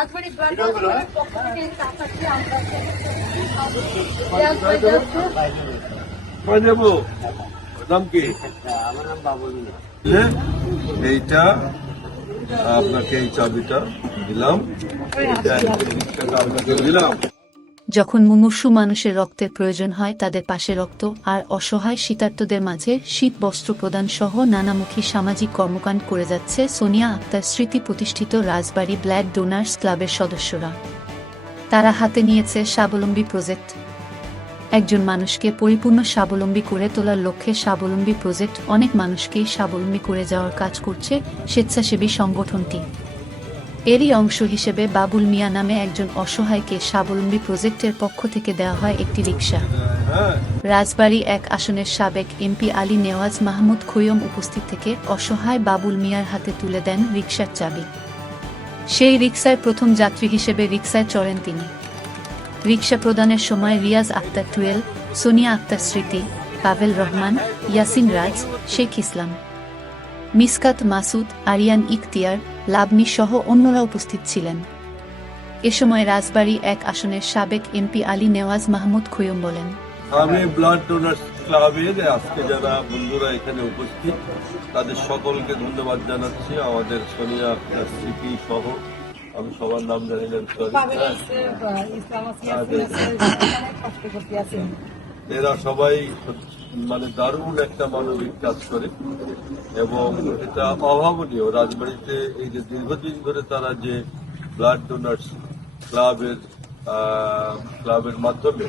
রাজবাড়ি blood পক্ষ থেকে টাকাটি আমরা দেওয়ার প্রয়োজন আছে। কয় নেব নাম কি? আমার নাম বাবুল মিয়া যে এইটা আপনাকে এই চাবিটা দিলাম। এইটা আপনাকে দিলাম। যখন মুমূর্ষু মানুষের রক্তের প্রয়োজন হয় তাদের পাশে রক্ত আর অসহায় শীতার্তদের মাঝে শীত বস্ত্র প্রদান সহ নানামুখী সামাজিক কর্মকাণ্ড করে যাচ্ছে সোনিয়া আক্তার স্মৃতি প্রতিষ্ঠিত রাজবাড়ী ব্ল্যাক ডোনার্স ক্লাবের সদস্যরা। তারা হাতে নিয়েছে স্বাবলম্বী প্রজেক্ট। একজন মানুষকে পরিপূর্ণ স্বাবলম্বী করে তোলার লক্ষ্যে স্বাবলম্বী প্রজেক্ট। অনেক মানুষকেই স্বাবলম্বী করে যাওয়ার কাজ করছে স্বেচ্ছাসেবী সংগঠনটি। এরই অংশ হিসেবে বাবুল মিয়া নামে একজন অসহায়কে স্বাবলম্বী প্রজেক্টের পক্ষ থেকে দেওয়া হয় একটি রিক্সা রাজবাড়ী এক আসনের সাবেক এমপি আলী নেওয়াজ মাহমুদ খৈয়ম উপস্থিত থেকে অসহায় বাবুল মিয়ার হাতে তুলে দেন রিক্সার চাবি। সেই রিক্সায় প্রথম যাত্রী হিসেবে রিক্সায় চড়েন তিনি। রিক্সা প্রদানের সময় রিয়াজ আক্তার টুয়েল, সোনিয়া আক্তার স্মৃতি পাভেল রহমান, ইয়াসিন রাজ, শেখ ইসলাম। মিসকাত মাসুদ, আরিয়ান ইখতিয়ার লাবনি সহ অন্যরা উপস্থিত ছিলেন। এ সময় রাজবাড়ী এক আসনের সাবেক এমপি আলী নেওয়াজ মাহমুদ খৈয়ম বলেন আমি ব্লাড ডোনার্স ক্লাবের আজকে যারা বন্ধুরা এখানে উপস্থিত তাদের সকলকে ধন্যবাদ জানাচ্ছি আমাদের সোনিয়া স্মৃতি সহ। আমি সবার নাম জানি না এরা সবাই মানে দারুণ একটা মানবিক কাজ করে এবং এটা অভাবনীয়। রাজবাড়িতে এই যে দীর্ঘদিন ধরে তারা যে ব্লাড ডোনার্স ক্লাবের ক্লাবের মাধ্যমে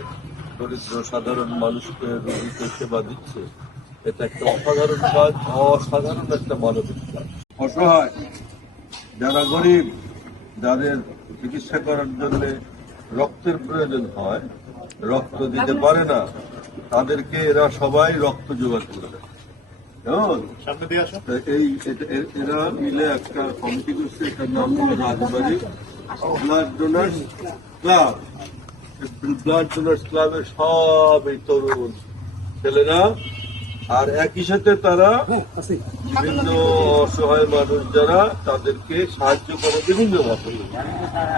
দরিদ্র সাধারণ মানুষকে রোগীকে সেবা দিচ্ছে, এটা একটা অসাধারণ কাজ, অসাধারণ একটা মানবিক কাজ। অসহায়, যারা গরিব, যাদের চিকিৎসা করার জন্য রক্তের প্রয়োজন হয় রক্ত দিতে পারে না তাদেরকে এরা সবাই রক্ত জোগাড় করে দেয়। এই এরা মিলে একটা কমিটি করছে এটার নাম হলো Rajbari blood donors club. Blood donors ক্লাবের সব এই তরুণ ছেলেরা আর একই সাথে তারা বিভিন্ন অসহায় মানুষ যারা তাদেরকে সাহায্য করে বিভিন্ন ভাবে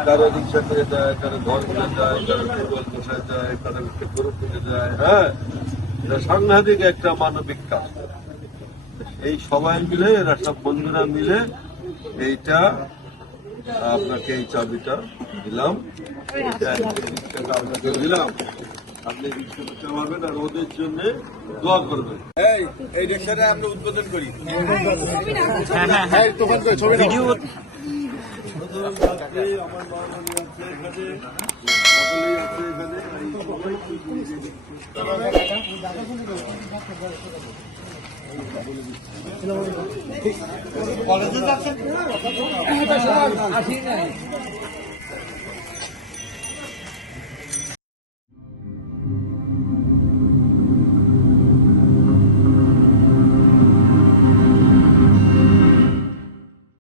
কারও রিক্সা করে দেয় কারও ঘর করে দেয় কারও ফুটবল বসায় দেয় কারও একটা গরু কিনে দেয় হ্যাঁ এটা সাংঘাতিক একটা মানবিক কাজ এই সবাই মিলে এরা সব বন্ধুরা মিলে এইটা আপনাকে এই চাবিটা দিলাম দিলাম আপনি রিক্সাটা চালাবেন আর ওদের জন্য দোয়া করবেন। এই এই রিক্সাটা আমরা উদ্বোধন করি। আমার মামনি আছে এখানে সকলেই আছে এখানে সবাই কলেজে যাচ্ছেন?